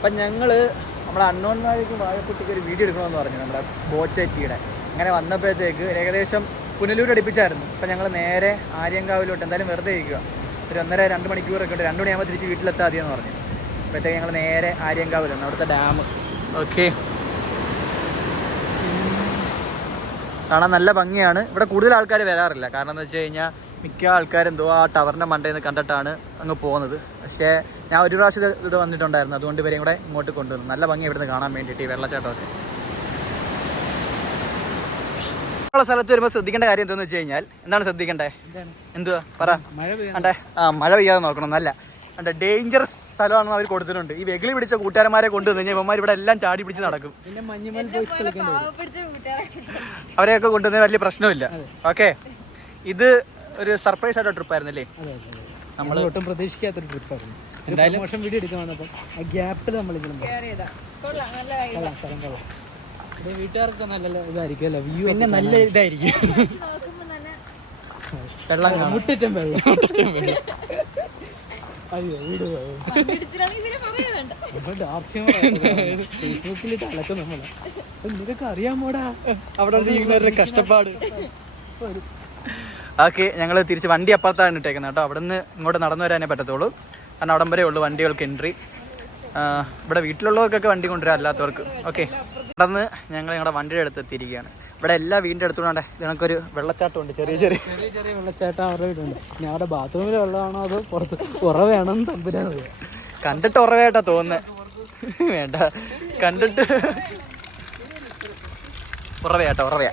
അപ്പം ഞങ്ങൾ നമ്മുടെ അണ്ണോന്മാർക്ക് വാഴക്കുട്ടിക്ക് ഒരു വീഡിയോ എടുക്കണമെന്ന് പറഞ്ഞു, നമ്മുടെ ബോച്ചേറ്റിയുടെ. അങ്ങനെ വന്നപ്പോഴത്തേക്ക് ഏകദേശം പുനലൂർ അടുപ്പിച്ചായിരുന്നു. അപ്പം ഞങ്ങൾ നേരെ ആര്യങ്കാവിലോട്ട് എന്തായാലും വെറുതെ ഇരിക്കുക, ഒരു 1.5-2 മണിക്കൂറൊക്കെ ഉണ്ട്, 2 മണിയാകുമ്പോൾ തിരിച്ച് വീട്ടിലെത്താൽ മതിയെന്ന് പറഞ്ഞു. അപ്പോഴത്തേക്ക് ഞങ്ങൾ നേരെ ആര്യങ്കാവിലാണ്, അവിടുത്തെ ഡാം. ഓക്കെ, കാണാൻ നല്ല ഭംഗിയാണ്. ഇവിടെ കൂടുതൽ ആൾക്കാർ വരാറില്ല, കാരണം എന്ന് വെച്ച് കഴിഞ്ഞാൽ മിക്ക ആൾക്കാരെന്തോ ആ ടവറിൻ്റെ മണ്ടയിൽ നിന്ന് കണ്ടിട്ടാണ് അങ്ങ് പോകുന്നത്. പക്ഷേ ഞാൻ ഒരു പ്രാവശ്യം ഇത് വന്നിട്ടുണ്ടായിരുന്നു, അതുകൊണ്ട് ഇവരെയും കൂടെ ഇങ്ങോട്ട് കൊണ്ടുവന്നു. നല്ല ഭംഗി ഇവിടുന്ന് കാണാൻ വേണ്ടിയിട്ട് ഈ വെള്ളച്ചാട്ടമൊക്കെ. ഉള്ള സ്ഥലത്ത് വരുമ്പോൾ ശ്രദ്ധിക്കേണ്ട കാര്യം എന്താണെന്ന് വെച്ച് കഴിഞ്ഞാൽ, എന്താണ് ശ്രദ്ധിക്കേണ്ടത്? എന്തുവാ പറ? മഴ പെയ്യാതെ നോക്കണം. നല്ല ഡേഞ്ചറസ് സ്ഥലമാണെന്ന് അവർ കൊടുത്തിട്ടുണ്ട്. ഈ വെകിലി പിടിച്ച കൂട്ടുകാരന്മാരെ കൊണ്ടുവന്നു കഴിഞ്ഞാൽ ഇവന്മാർ ഇവിടെ എല്ലാം ചാടി പിടിച്ച് നടക്കും. അവരെയൊക്കെ കൊണ്ടുവന്നത് വലിയ പ്രശ്നമില്ല. ഓക്കെ, ഇത് ഒരു സർപ്രൈസ് ആയിട്ട് ട്രിപ്പായിരുന്നല്ലേ? നമ്മൾ ഒട്ടും പ്രതീക്ഷിക്കാത്തൊരു ട്രിപ്പായിരുന്നു. എന്തായാലും മോശം വീഡിയോ എടുക്കാൻ വന്നപ്പോൾ ആ ഗ്യാപ്പിൽ നമ്മളിങ്ങനെ വീട്ടുകാർക്ക് നല്ല ഇതായിരിക്കും അല്ലേ, വ്യൂ പിന്നെ നല്ല ഇതായിരിക്കും. വെള്ളം മുട്ടിട്ടും വെള്ളം ഫേസ്ബുക്കിലിട്ട് അലക്കും നമ്മളെ. നിനക്ക് അറിയാമോടാ അവിടെ ജീവിക്കുന്നവരുടെ കഷ്ടപ്പാട്. ഓക്കെ, ഞങ്ങൾ തിരിച്ച് വണ്ടി അപ്പുറത്താണ് ഇട്ടേക്കുന്നത് കേട്ടോ. അവിടെ നിന്ന് ഇങ്ങോട്ട് നടന്നു വരാനേ പറ്റത്തുള്ളൂ, കാരണം അവിടം വരെ ഉള്ളൂ വണ്ടികൾക്ക് എൻട്രി. ഇവിടെ വീട്ടിലുള്ളവർക്കൊക്കെ വണ്ടി കൊണ്ടുവരാം, അല്ലാത്തവർക്ക്. ഓക്കെ, നടന്ന് ഞങ്ങൾ ഞങ്ങളുടെ വണ്ടിയുടെ അടുത്ത് എത്തിയിരിക്കുകയാണ്. ഇവിടെ എല്ലാ വീടിൻ്റെ അടുത്തുകൊണ്ടേ ഞങ്ങൾക്കൊരു വെള്ളച്ചാട്ടമുണ്ട്, ചെറിയ ചെറിയ വെള്ളച്ചാട്ടം അവരുടെ വീടുണ്ട്. പിന്നെ അവിടെ ബാത്റൂമിൽ വെള്ളമാണോ അതോ പുറത്ത് ഉറവേണം തമ്പുരാനത്? കണ്ടിട്ട് ഉറവേട്ടാ തോന്നുന്നത്. വേണ്ട, കണ്ടിട്ട് ഉറവയാട്ടോ, ഉറവയാ.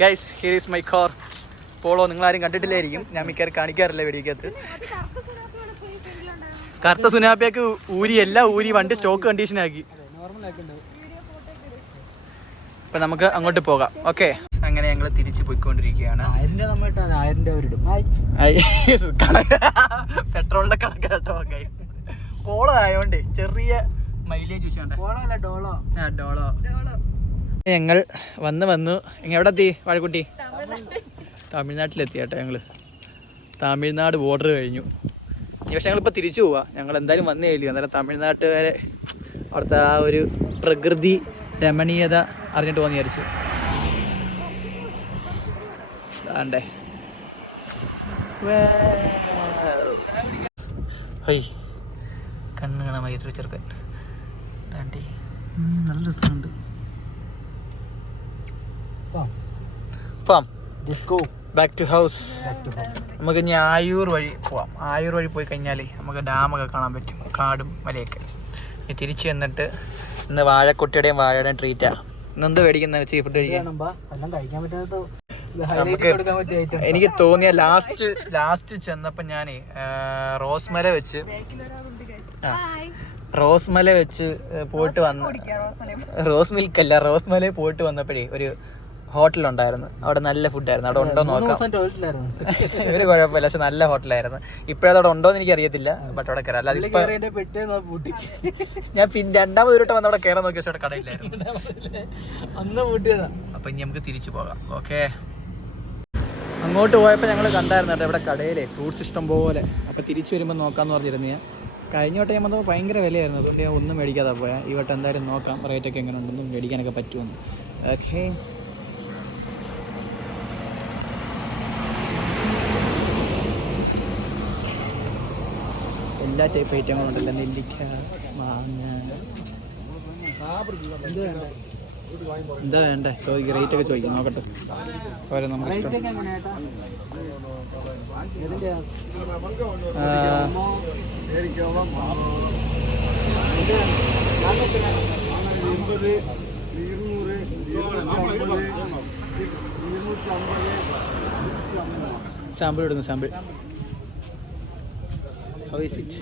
Guys, here is my car Polo. നിങ്ങളാരും കണ്ടിട്ടില്ലായിരിക്കും, ഞാൻ മിക്കവാറും കാണിക്കാറില്ല വീഡിയോക്കകത്ത്. കറുത്ത സുനാപ്പിയൊക്കെ എല്ലാം ഊരി വണ്ടി സ്റ്റോക്ക് കണ്ടീഷനാക്കി. അപ്പൊ നമുക്ക് അങ്ങോട്ട് പോകാം. ഓക്കെ, അങ്ങനെ ഞങ്ങൾ തിരിച്ചു പോയിക്കൊണ്ടിരിക്കുകയാണ്. 1000 പെട്രോളിന്റെ കണക്കാട്ടോ. പോളോ ആയോണ്ട് ചെറിയ മൈലേജ് ഡോളോ. ഞങ്ങൾ വന്നു എവിടെ എത്തി? വാഴക്കുട്ടി തമിഴ്നാട്ടിലെത്തി കേട്ടോ. ഞങ്ങള് തമിഴ്നാട് ബോർഡർ കഴിഞ്ഞു. പക്ഷെ ഞങ്ങളിപ്പോൾ തിരിച്ചു പോവാ. ഞങ്ങൾ എന്തായാലും വന്നേ ഇല്ല. അന്നേരം തമിഴ്നാട്ടുകാരെ അവിടുത്തെ ആ ഒരു പ്രകൃതി രമണീയത അറിഞ്ഞിട്ട് പോകാൻ വിചാരിച്ചു. ആണ്ടേ ഹൈ, കണ്ണ് കാണാൻ വയ്യാത്തൊരു ചെറുക്കൻ. താണ്ടി നല്ല രസമുണ്ട്. Back to house. നമുക്ക് ഇനി ആയൂർ വഴി പോവാം. ആയൂർ വഴി പോയി കഴിഞ്ഞാൽ നമുക്ക് ഡാമൊക്കെ കാണാൻ പറ്റും, കാടും മലയൊക്കെ. തിരിച്ച് വന്നിട്ട് ഇന്ന് വാഴക്കുട്ടിയുടെയും വാഴയുടെയും ട്രീറ്റാ. ഇന്നെന്ത് മേടിക്കുന്ന ചീഫ് ഫുഡ് കഴിക്കാൻ? നമുക്ക് എനിക്ക് തോന്നിയ ലാസ്റ്റ് ചെന്നപ്പോൾ ഞാൻ റോസ്മല വെച്ച് പോയിട്ട് വന്നു. റോസ് മിൽക്കല്ല, റോസ്മല പോയിട്ട് വന്നപ്പോഴേ ഒരു ഹോട്ടലുണ്ടായിരുന്നു. അവിടെ നല്ല ഫുഡായിരുന്നു. അവിടെ ഉണ്ടോ നോക്കാം. ഒരു കുഴപ്പമില്ല, പക്ഷെ നല്ല ഹോട്ടലായിരുന്നു. ഇപ്പോഴവിടെ ഉണ്ടോന്ന് എനിക്ക് അറിയത്തില്ല, ബട്ട് അവിടെ കയറാം. അല്ലാതെ ഞാൻ പിന്നെ 2ാമത് വട്ടം വന്ന് അവിടെ കയറാൻ നോക്കിയ അവിടെ കടയില്ലായിരുന്നു. അപ്പൊ ഇനി നമുക്ക് തിരിച്ചു പോകാം. ഓക്കെ, അങ്ങോട്ട് പോയപ്പോൾ ഞങ്ങൾ കണ്ടായിരുന്നു കേട്ടോ ഇവിടെ കടയിലെ ഫ്രൂട്ട്സ് ഇഷ്ടം പോലെ. അപ്പോൾ തിരിച്ചു വരുമ്പോൾ നോക്കാമെന്ന് പറഞ്ഞിരുന്നു. ഞാൻ കഴിഞ്ഞ വട്ടം ഞാൻ വന്നപ്പോൾ ഭയങ്കര വിലയായിരുന്നു, അതുകൊണ്ട് ഞാൻ ഒന്നും മേടിക്കാതെ പോയാൽ. ഈ വട്ടം എന്തായാലും നോക്കാം റേറ്റൊക്കെ എങ്ങനെ ഉണ്ടെന്നും മേടിക്കാനൊക്കെ പറ്റുമെന്ന്. ഓക്കെ, എല്ലാ ടൈപ്പ് ഐറ്റങ്ങളുണ്ടല്ലോ, നെല്ലിക്ക, മാങ്ങ. എന്താ വേണ്ടേ ചോദിക്കും, റേറ്റൊക്കെ ചോദിക്കും, നോക്കട്ടെ. ഓരോ നമുക്ക് ഇഷ്ടം. സാമ്പിൾ എടുക്കുന്നു, sample. How is it?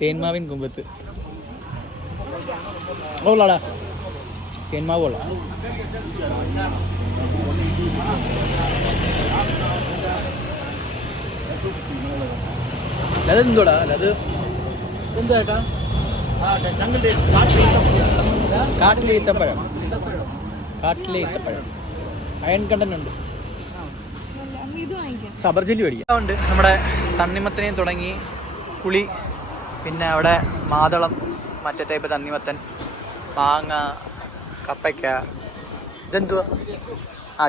Thenmavin Kombathu ഓളാടാ, തേന്മാവ് കൊള്ളാം. അതെന്തോടാ? അത് എന്താ കാട്ടിലെ ഈത്തപ്പഴം. അയൺ കണ്ടന്റ് ഉണ്ട്. സബർ ജെല്ലി മേടിക്കാം ഉണ്ട്. നമ്മുടെ തണ്ണിമത്തനെയും തുടങ്ങി പുളി, പിന്നെ അവിടെ മാതളം, മറ്റേ ടൈപ്പ് തണ്ണിമത്തൻ, മാങ്ങ, കപ്പയ്ക്ക, ഇതെന്തുവാ,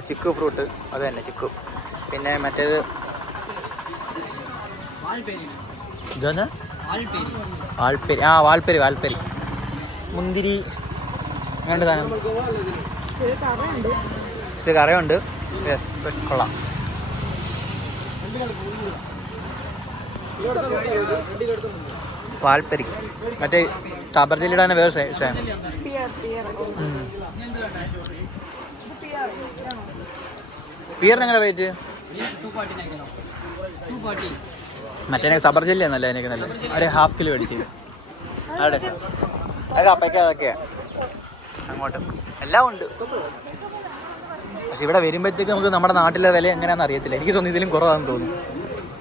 ചിക്കു ഫ്രൂട്ട്, അത് തന്നെ ചിക്കു. പിന്നെ മറ്റേത് ഇതെന്നാ വാൽപ്പേരി, വാൽപ്പേരി വാൽപ്പേരി, മുന്തിരി, അങ്ങനത്തെ സാധനം. ഇത് കറയുണ്ട്. യെസ്, കൊള്ളാം. വാൽപ്പരി മറ്റേ സബർ ജെല്ലിയുടെ തന്നെ വേറെ ഷായം. പിയറിന് എങ്ങനെ റേറ്റ്? മറ്റേ സബർ ജെല്ലി എന്നല്ല എനിക്ക് നല്ല ഒരു ½ കിലോ മേടിച്ച്. അവിടെ അത് അപ്പയ്ക്ക് അതൊക്കെയാണ് അങ്ങോട്ട് എല്ലാം ഉണ്ട്. പക്ഷെ ഇവിടെ വരുമ്പോഴത്തേക്ക് നമുക്ക് നമ്മുടെ നാട്ടിലെ വില എങ്ങനെയാണെന്ന് അറിയത്തില്ല. എനിക്ക് തോന്നുന്നു ഇതിലും കുറവാണെന്ന് തോന്നുന്നു.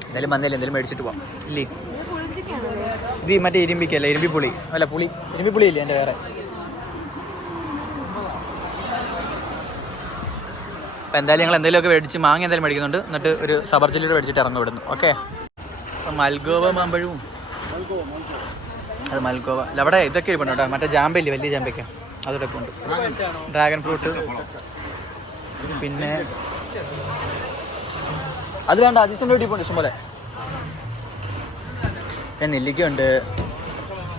എന്തായാലും വന്നേലും എന്തെങ്കിലും മേടിച്ചിട്ട് പോവാം. ഇല്ലേ, ഇത് മറ്റേ ഇരുമ്പിക്കല്ലേ, ഇരുമ്പിപ്പുളി അല്ല, ഇരുമ്പിപ്പുളി ഇല്ലേ എൻ്റെ വേറെ. അപ്പം എന്തായാലും ഞങ്ങൾ എന്തെങ്കിലുമൊക്കെ മേടിച്ച്, മാങ്ങ എന്തായാലും മേടിക്കുന്നുണ്ട്. എന്നിട്ട് ഒരു സബർ ജെല്ലിയുടെ മേടിച്ചിട്ട് ഇറങ്ങും ഇവിടുന്ന്. ഓക്കെ. അപ്പം മൽഗോവ മാമ്പഴവും, അത് മൽഗോവ അല്ല, അവിടെ ഇതൊക്കെ ഇരിപ്പുണ്ട് കേട്ടോ. മറ്റേ ജാമ്പയില്ലേ, വലിയ ജാമ്പയ്ക്ക, അതൊക്കെ ഉണ്ട്. ഡ്രാഗൺ ഫ്രൂട്ട്, പിന്നെ അത് വേണ്ട, അതിസിൻ്റെ വീട്ടിൽ ഇഷ്ടംപോലെ. പിന്നെ നെല്ലിക്കയുണ്ട്,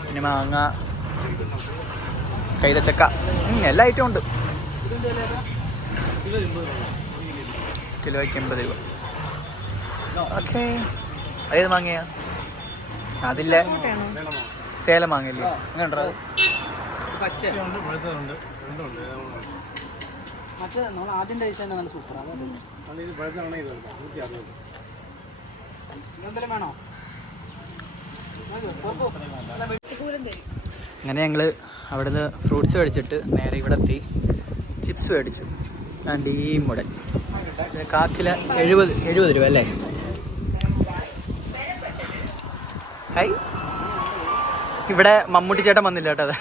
പിന്നെ മാങ്ങ, കൈതച്ചക്ക, എല്ലാ ഐറ്റവും ഉണ്ട്. കിലോയ്ക്ക് 80 രൂപ. ഓക്കെ. അതേത് മാങ്ങയാ? അതില്ല, സേലം മാങ്ങയില്ലേ, അങ്ങനെ ഉണ്ടോ? അത് അങ്ങനെ ഞങ്ങൾ അവിടുന്ന് ഫ്രൂട്ട്സ് മേടിച്ചിട്ട് നേരെ ഇവിടെ എത്തി. ചിപ്സ് മേടിച്ചു. ആണ്ട് ഈ മോഡൽ കാക്കില 70 രൂപ അല്ലേ? ഹൈ, ഇവിടെ മമ്മൂട്ടി ചേട്ടൻ വന്നില്ല കേട്ടോ. അതെ,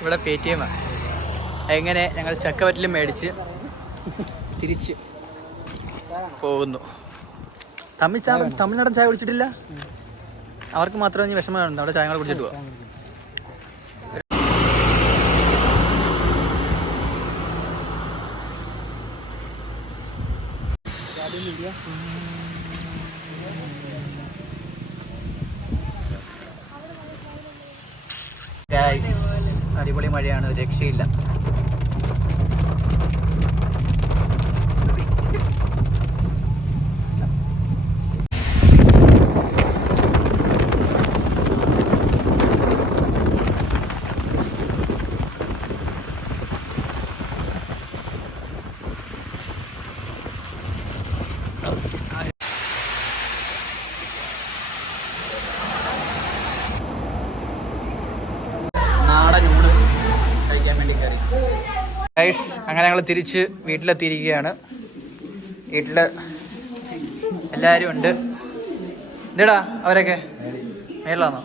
ഇവിടെ പേടിഎം. എങ്ങനെ ഞങ്ങൾ ചക്കവറ്റിലും മേടിച്ച് തിരിച്ച് പോകുന്നു. തമിഴ്നാടൻ ചായ കുടിച്ചിട്ടില്ല, അവർക്ക് മാത്രമേ ഇനി വിഷമം കാണുന്നു. അവിടെ ചായ കുടിച്ചിട്ട് പോവാം. അടിപൊളി മഴയാണ്, രക്ഷയില്ല. അങ്ങനെ ഞങ്ങൾ തിരിച്ച് വീട്ടിലെത്തിയിരിക്കുകയാണ്. വീട്ടിൽ എല്ലാവരും ഉണ്ട്. എന്താടാ അവരൊക്കെ മേളിലാണോ?